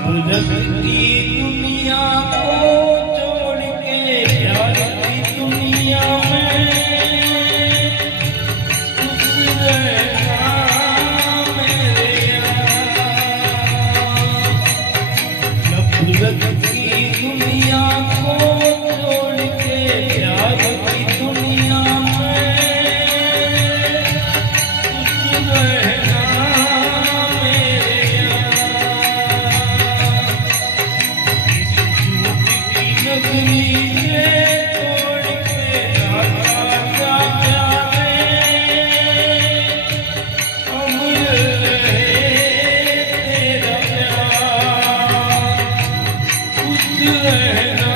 नफरत की दुनिया को छोड़ के प्यार की दुनिया में खुश रहना मेरे यार। नफरत की दुनिया को छोड़ के प्यार की दुनिया में खुश रहना मेरे नगरी से छोड़ के राजा प्यारे अमर रहे तेरा प्यार खुश रहना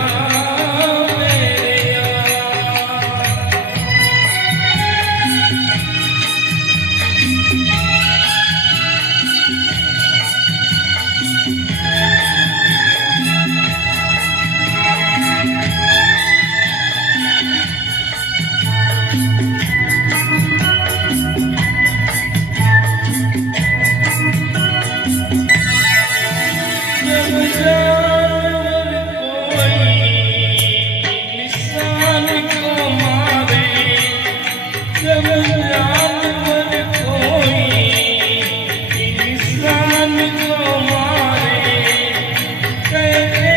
मेरे यार। जब जानवर कोई इंसान को मारे, जब जानवर कोई इंसान को मारे, कहते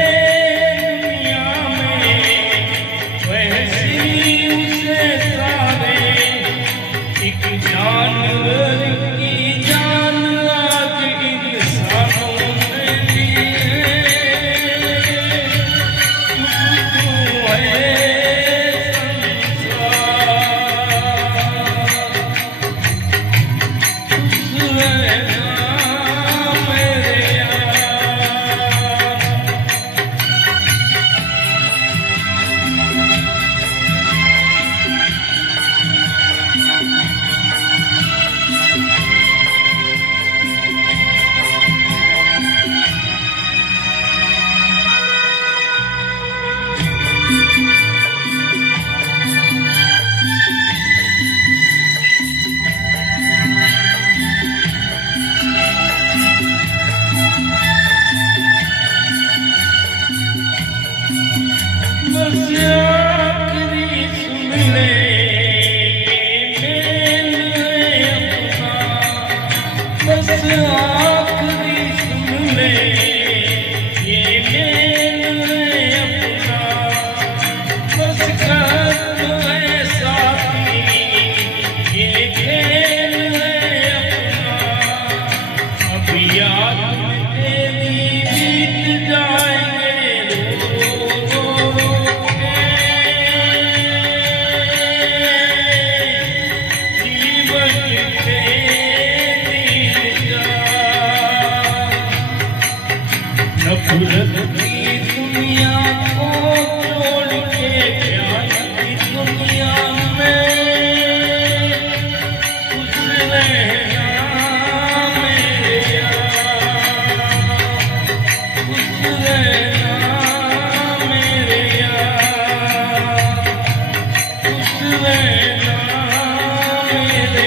दुनिया में वैसी उसे सारे। एक जानवर की जान आज इंसानों ने ली है। चुप तू है संसार खुश रहना मेरे यार। बस आखिरी सुन ले ये मेल है अपना, बस आखिरी सुन ले ये मेल है अपना। बस खत्म है साथी ये खेल है अपना। अब याद में तेरी बीत जाएंगे रो रो के। जीवन तेरी जा नफरत की दुनिया को छोड़ के प्यार की दुनिया में खुश रहना मेरे यार। खुश रहना मेरे यार। खुश रहना मेरे